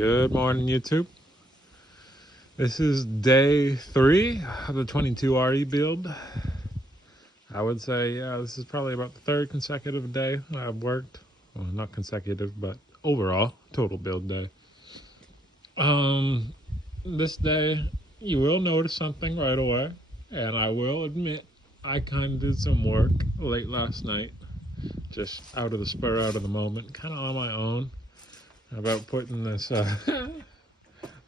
Good morning, YouTube. This is day 3 of the 22RE build. I would say, yeah, this is probably about the 3rd consecutive day I've worked. Well, not consecutive, but overall, total build day. This day, you will notice something right away, and I will admit, I kind of did some work late last night, just out of the spur, out of the moment, kind of on my own, about putting this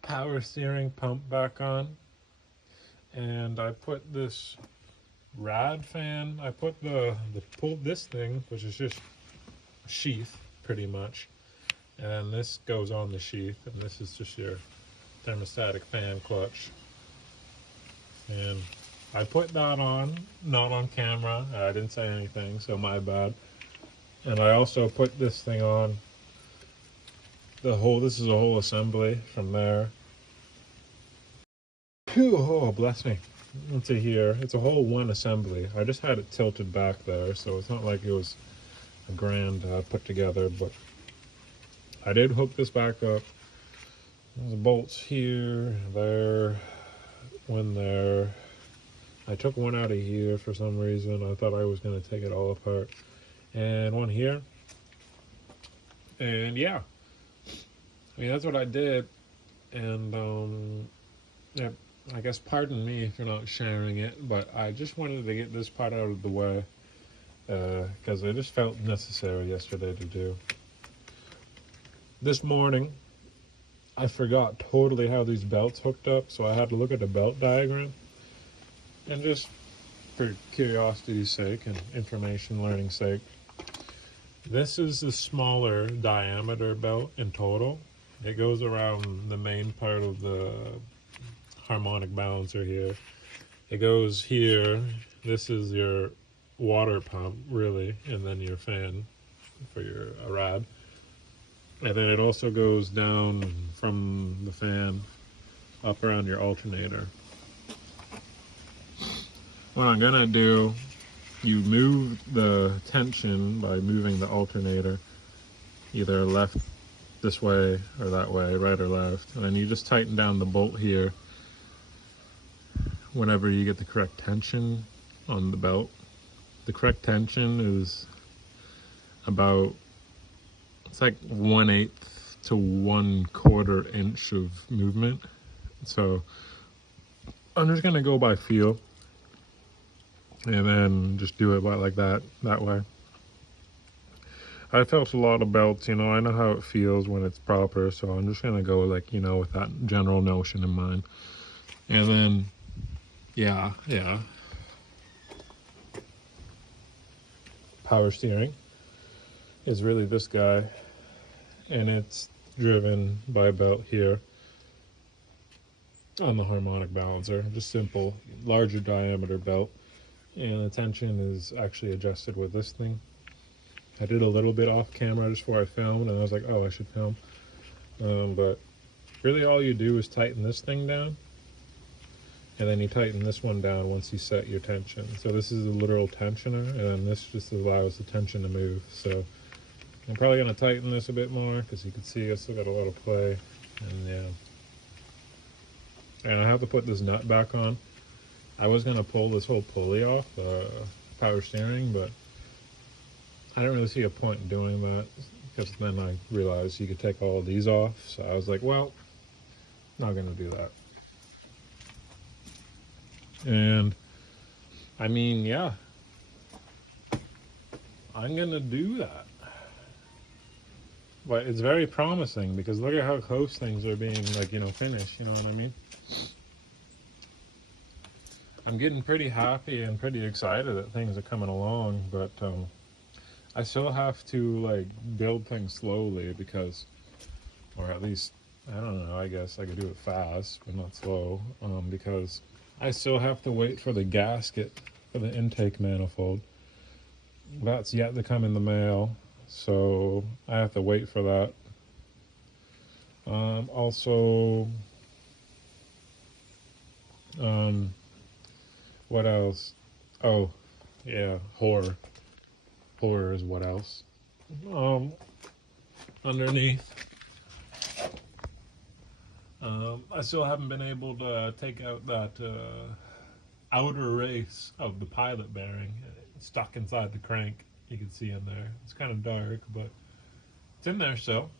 power steering pump back on. And I put this rad fan, I put this thing, which is just a sheath pretty much, and then this goes on the sheath, and this is just your thermostatic fan clutch. And I put that on, not on camera, I didn't say anything, so my bad. And I also put this thing on, this is a whole assembly from there. Whew, oh, bless me. Into here, it's a whole one assembly. I just had it tilted back there, so it's not like it was a grand put together, but I did hook this back up. There's bolts here, there, one there. I took one out of here for some reason. I thought I was going to take it all apart. And one here. And yeah, I mean, that's what I did. And yeah, I guess pardon me if you're not sharing it, but I just wanted to get this part out of the way because it just felt necessary yesterday to do. This morning, I forgot totally how these belts hooked up, so I had to look at the belt diagram. And just for curiosity's sake and information learning sake, this is the smaller diameter belt in total. It goes around the main part of the harmonic balancer here. It goes here. This is your water pump, really, and then your fan for your rad. And then it also goes down from the fan up around your alternator. What I'm gonna do, you move the tension by moving the alternator either left this way or that way, right or left, and then you just tighten down the bolt here whenever you get the correct tension on the belt. The correct tension is about, it's like 1/8 to 1/4 inch of movement. So I'm just gonna go by feel and then just do it by like that way. I felt a lot of belts, I know how it feels when it's proper, so I'm just gonna go like, with that general notion in mind. And then yeah. Power steering is really this guy, and it's driven by a belt here on the harmonic balancer. Just simple, larger diameter belt, and the tension is actually adjusted with this thing. I did a little bit off camera just before I filmed, and I was like, oh, I should film. But really all you do is tighten this thing down, and then you tighten this one down once you set your tension. So this is a literal tensioner, and then this just allows the tension to move. So I'm probably going to tighten this a bit more because you can see I still got a lot of play. And yeah. And I have to put this nut back on. I was going to pull this whole pulley off, power steering, but I don't really see a point in doing that because then I realized you could take all of these off. So I was like, well, not going to do that. And I mean, yeah, I'm gonna do that, but it's very promising because look at how close things are being, like, finished, you know what I mean? I'm getting pretty happy and pretty excited that things are coming along, but I still have to like build things slowly because, or at least, I don't know, I guess I could do it fast but not slow, because I still have to wait for the gasket for the intake manifold. That's yet to come in the mail, so I have to wait for that. Also, what else? Oh, yeah, horror. Horror is what else. Underneath, I still haven't been able to take out that outer race of the pilot bearing. It's stuck inside the crank. You can see in there. It's kind of dark, but it's in there still.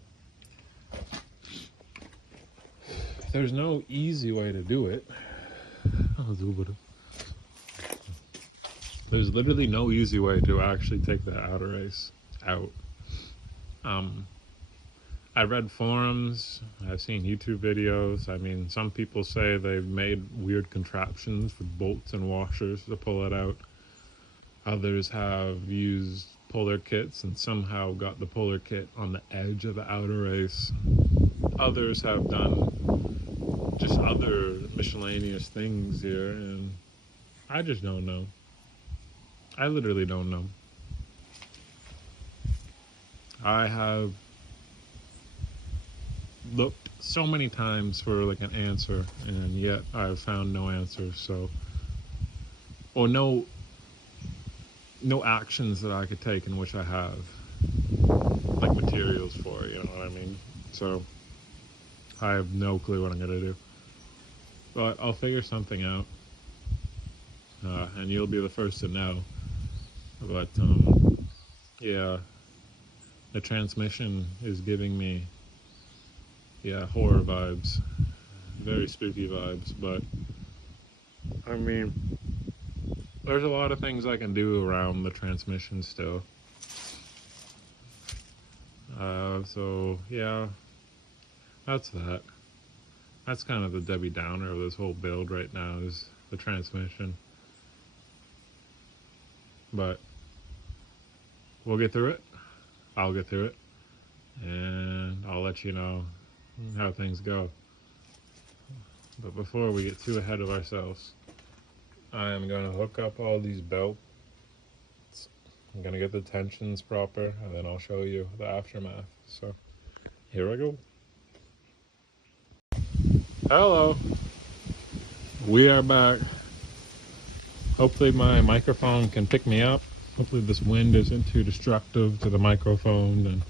There's no easy way to do it. There's literally no easy way to actually take the outer race out. Um, I read forums, I've seen YouTube videos. I mean, some people say they've made weird contraptions with bolts and washers to pull it out. Others have used puller kits and somehow got the puller kit on the edge of the outer race. Others have done just other miscellaneous things here, and I just don't know. I literally don't know. I have looked so many times for like an answer, and yet I've found no answer. So, or no actions that I could take in which I have like materials for. You know what I mean? So I have no clue what I'm gonna do, but I'll figure something out, and you'll be the first to know. But yeah, the transmission is giving me horror vibes, very spooky vibes. But I mean, there's a lot of things I can do around the transmission still. So yeah, that's that. That's kind of the Debbie Downer of this whole build right now, is the transmission. But we'll get through it. I'll get through it, and I'll let you know how things go. But before we get too ahead of ourselves, I am going to hook up all these belts. I'm going to get the tensions proper, and then I'll show you the aftermath. So here I go. Hello. We are back. Hopefully my microphone can pick me up. Hopefully this wind isn't too destructive to the microphone. And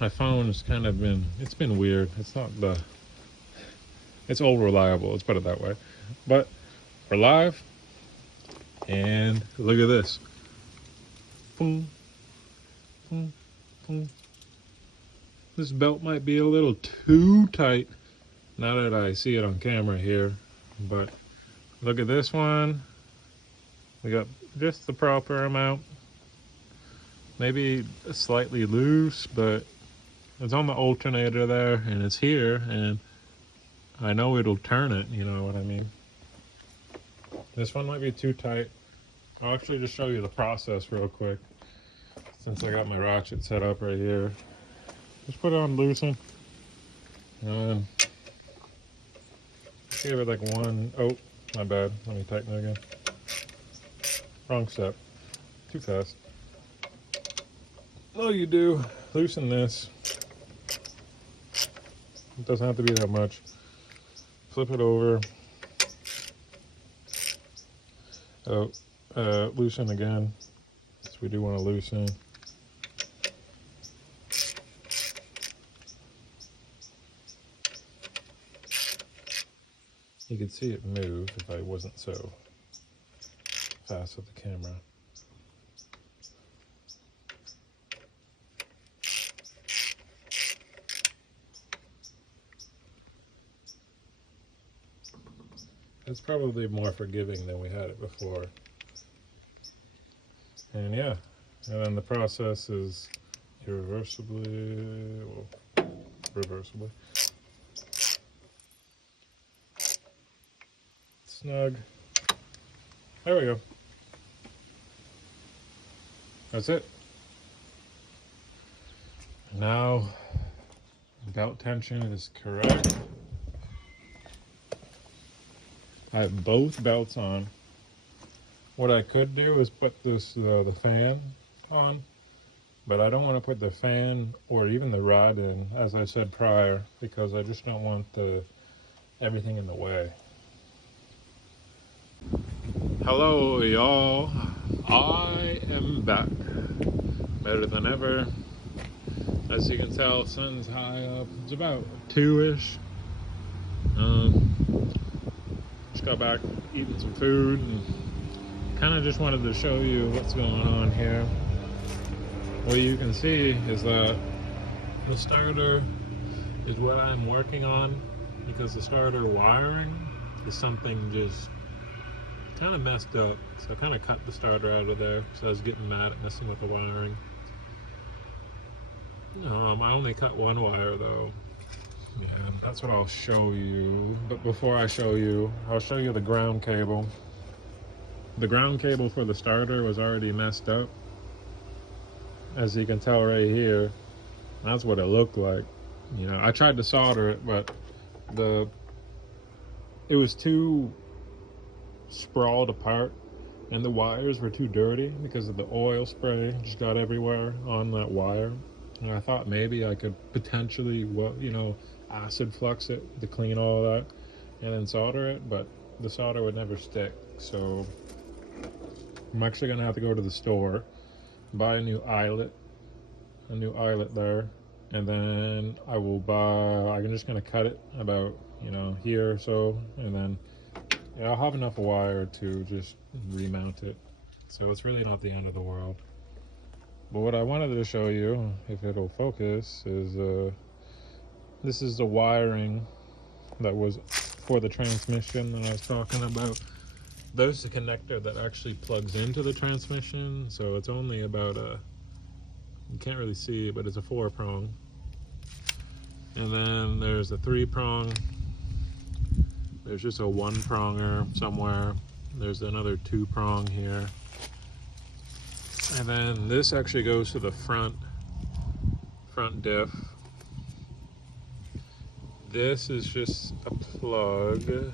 my phone has kind of it's been weird. It's all reliable, let's put it that way. But we're live, and look at this. Boom, boom, boom. This belt might be a little too tight now that I see it on camera here, but look at this one. We got just the proper amount. Maybe slightly loose, but it's on the alternator there, and it's here, and I know it'll turn it, you know what I mean? This one might be too tight. I'll actually just show you the process real quick, since I got my ratchet set up right here. Just put it on loosen, and give it like one. Oh, my bad. Let me tighten it again. Wrong step. Too fast. All you do, loosen this. It doesn't have to be that much. Flip it over. Loosen again. So we do want to loosen. You could see it move if I wasn't so fast with the camera. It's probably more forgiving than we had it before. And yeah, and then the process is reversibly. Snug. There we go. That's it. Now, belt tension is correct. I have both belts on. What I could do is put this the fan on, but I don't want to put the fan or even the rod in, as I said prior, because I just don't want everything in the way. Hello, y'all. I am back, better than ever. As you can tell, sun's high up. It's about 2-ish. Um, just got back eating some food and kind of just wanted to show you what's going on here. What you can see is that the starter is what I'm working on, because the starter wiring is something just kind of messed up. So I kind of cut the starter out of there, so I was getting mad at messing with the wiring. I only cut one wire though. Yeah, that's what I'll show you. But before I show you, I'll show you the ground cable. The ground cable for the starter was already messed up. As you can tell right here, that's what it looked like. I tried to solder it, but it was too sprawled apart, and the wires were too dirty because of the oil spray just got everywhere on that wire. And I thought maybe I could potentially, acid flux it to clean all that and then solder it, but the solder would never stick. So I'm actually gonna have to go to the store, buy a new eyelet there, and then I'm just gonna cut it about here or so, and then I'll have enough wire to just remount it. So it's really not the end of the world. But what I wanted to show you, if it'll focus, is this is the wiring that was for the transmission that I was talking about. There's the connector that actually plugs into the transmission, so it's only about you can't really see it, but it's a 4-prong. And then there's a 3-prong. There's just a 1-pronger somewhere. There's another 2-prong here. And then this actually goes to the front diff. This is just a plug.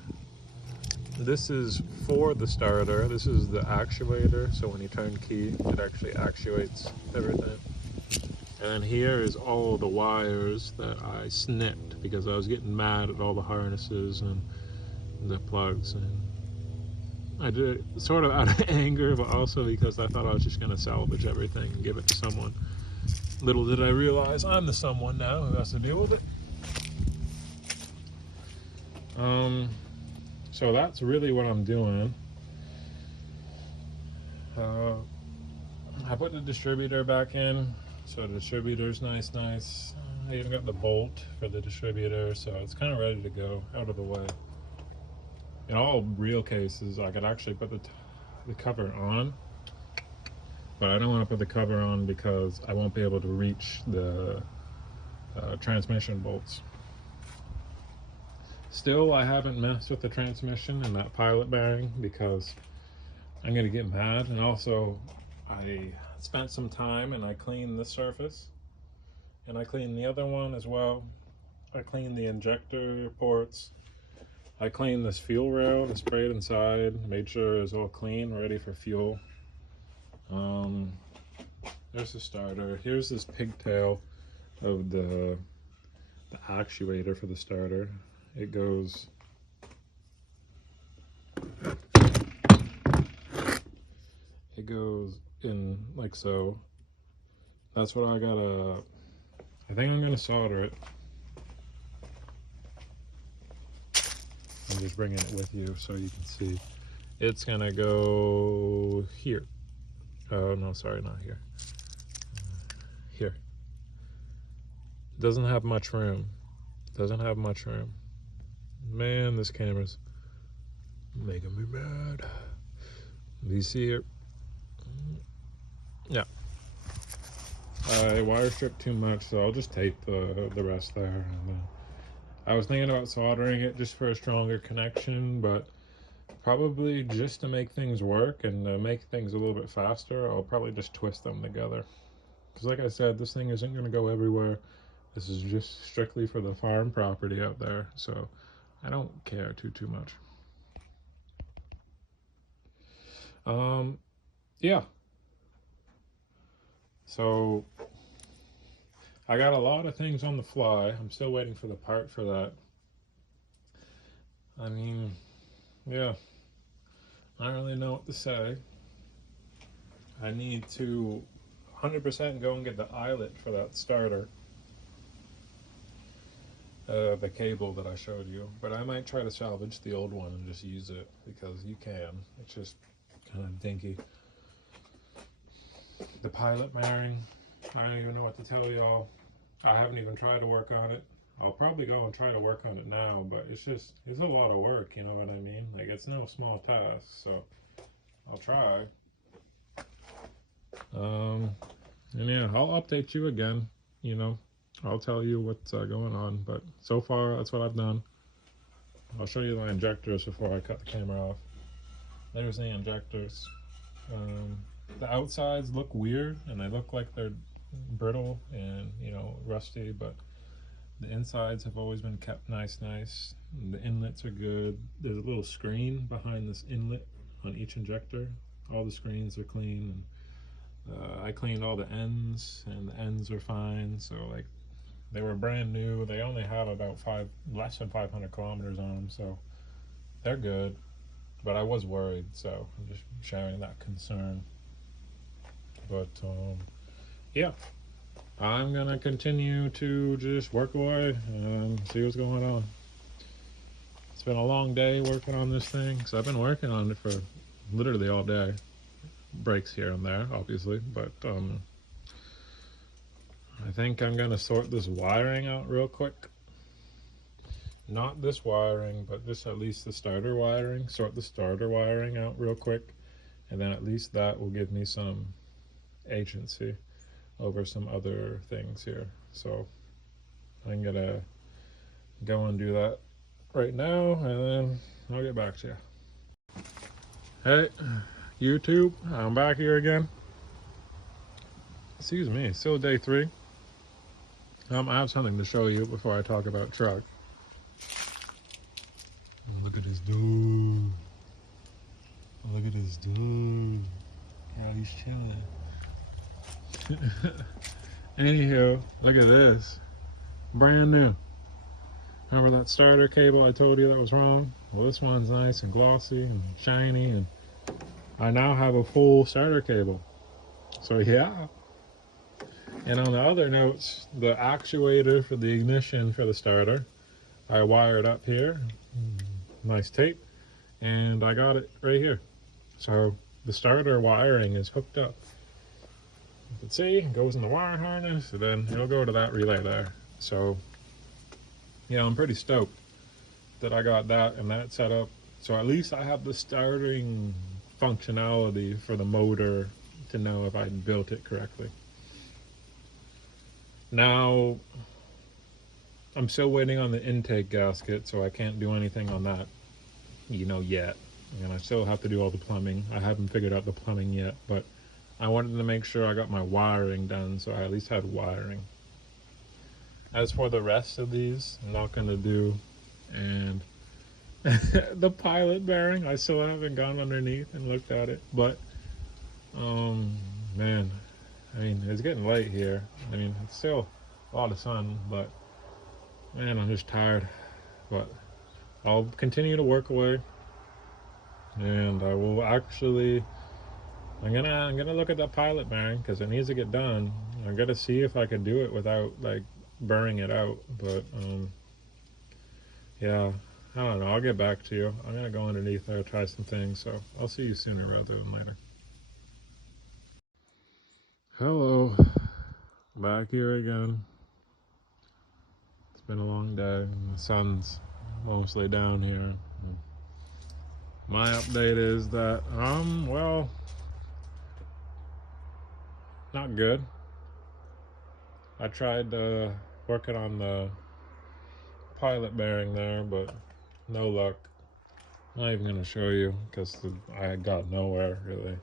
This is for the starter. This is the actuator, so when you turn key, it actually actuates everything. And then here is all the wires that I snipped because I was getting mad at all the harnesses and the plugs, and I did it sort of out of anger, but also because I thought I was just going to salvage everything and give it to someone. Little did I realize I'm the someone now who has to deal with it. So that's really what I'm doing. I put the distributor back in, so the distributor's nice. I even got the bolt for the distributor, so it's kind of ready to go out of the way. In all real cases, I could actually put the cover on, but I don't want to put the cover on because I won't be able to reach the transmission bolts. Still, I haven't messed with the transmission and that pilot bearing because I'm going to get mad. And also, I spent some time and I cleaned the surface, and I cleaned the other one as well. I cleaned the injector ports. I cleaned this fuel rail, I sprayed inside, made sure it was all clean, ready for fuel. There's the starter. Here's this pigtail of the actuator for the starter. It goes in like so. That's what I think I'm gonna solder it. I'm just bringing it with you so you can see. It's gonna go here. Oh no, sorry, not here. Here. Doesn't have much room. Man, this camera's making me mad. Do you see it? Yeah. I wire stripped too much, so I'll just tape the rest there. And then I was thinking about soldering it just for a stronger connection, but probably just to make things work and make things a little bit faster, I'll probably just twist them together. Because like I said, this thing isn't going to go everywhere. This is just strictly for the farm property out there, so I don't care too much. Yeah. So I got a lot of things on the fly. I'm still waiting for the part for that. I mean, yeah, I don't really know what to say. I need to 100% go and get the eyelet for that starter. the cable that I showed you. But I might try to salvage the old one and just use it because you can. It's just kind of dinky. The pilot bearing, I don't even know what to tell y'all. I haven't even tried to work on it. I'll probably go and try to work on it now, but it's a lot of work, you know what I mean? Like, it's no small task, so I'll try. And yeah, I'll update you again, you know. I'll tell you what's going on, but so far that's what I've done. I'll show you the injectors before I cut the camera off. There's the injectors. The outsides look weird and they look like they're brittle and, you know, rusty, but the insides have always been kept nice. The inlets are good. There's a little screen behind this inlet on each injector. All the screens are clean. I cleaned all the ends and the ends are fine. So like, they were brand new. They only have about less than 500 kilometers on them, so they're good. But I was worried, so I'm just sharing that concern. But yeah, I'm gonna continue to just work away and see what's going on. It's been a long day working on this thing, so I've been working on it for literally all day. Breaks here and there, obviously, but I think I'm gonna sort this wiring out real quick. Not this wiring, but this, at least the starter wiring. Sort the starter wiring out real quick, and then at least that will give me some agency over some other things here. So I'm gonna go and do that right now, and then I'll get back to you. Hey, YouTube, I'm back here again. Excuse me, still day 3. I have something to show you before I talk about truck. Look at this dude. Look at this dude. How he's chilling. Anywho, look at this. Brand new. Remember that starter cable I told you that was wrong? Well, this one's nice and glossy and shiny, and I now have a full starter cable. So yeah. And on the other notes, the actuator for the ignition for the starter, I wired up here. Nice tape. And I got it right here. So the starter wiring is hooked up. You can see it goes in the wire harness, and then it'll go to that relay there. So yeah, I'm pretty stoked that I got that and that set up. So at least I have the starting functionality for the motor to know if I built it correctly. Now, I'm still waiting on the intake gasket, so I can't do anything on that, you know, yet. And I still have to do all the plumbing. I haven't figured out the plumbing yet, but I wanted to make sure I got my wiring done, so I at least had wiring. As for the rest of these, I'm not going to do. And the pilot bearing, I still haven't gone underneath and looked at it, but man, I mean, it's getting late here. I mean, it's still a lot of sun, but man, I'm just tired. But I'll continue to work away, and I will actually. I'm gonna look at that pilot bearing because it needs to get done. I'm gonna see if I can do it without like burning it out. But yeah, I don't know. I'll get back to you. I'm gonna go underneath there, try some things. So I'll see you sooner rather than later. Hello, back here again. It's been a long day. The sun's mostly down here. My update is that well, not good. I tried working on the pilot bearing there, but no luck. Not even gonna show you because I got nowhere really.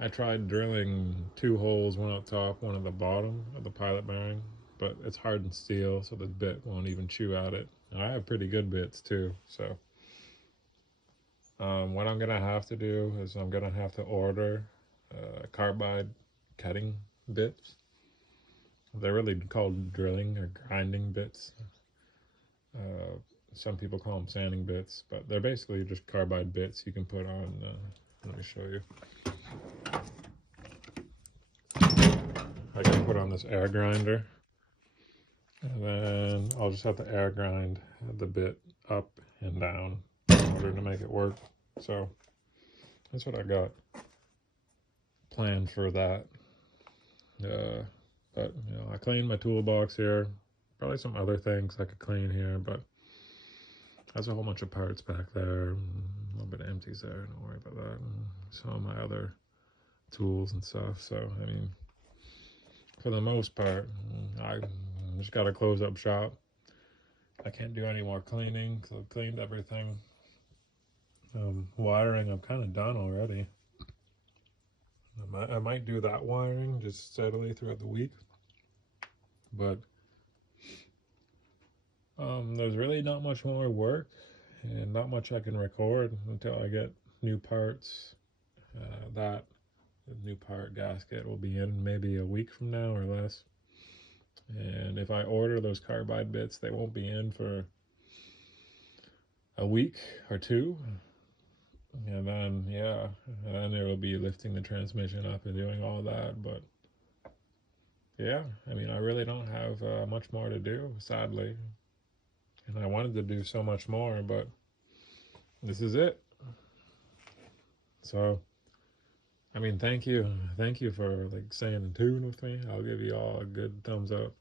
I tried drilling 2 holes, one up top, one at the bottom of the pilot bearing, but it's hardened steel, so the bit won't even chew at it. And I have pretty good bits too, so what I'm gonna have to do is I'm gonna have to order carbide cutting bits. They're really called drilling or grinding bits. Some people call them sanding bits, but they're basically just carbide bits you can put on. Let me show you. I can put on this air grinder. And then I'll just have to air grind the bit up and down in order to make it work. So that's what I got planned for that. But I cleaned my toolbox here. Probably some other things I could clean here, but there's a whole bunch of parts back there. A little bit of empties there. Don't worry about that. And some of my other tools and stuff. So I mean, for the most part, I just gotta close up shop. I can't do any more cleaning because I've cleaned everything. Wiring, I'm kind of done already. I might do that wiring just steadily throughout the week, but there's really not much more work and not much I can record until I get new parts. That new part gasket will be in maybe a week from now or less. And if I order those carbide bits, they won't be in for a week or two. And then, yeah, and then it will be lifting the transmission up and doing all that. But yeah, I mean, I really don't have much more to do, sadly. And I wanted to do so much more, but this is it. So, I mean, thank you for like staying in tune with me. I'll give you all a good thumbs up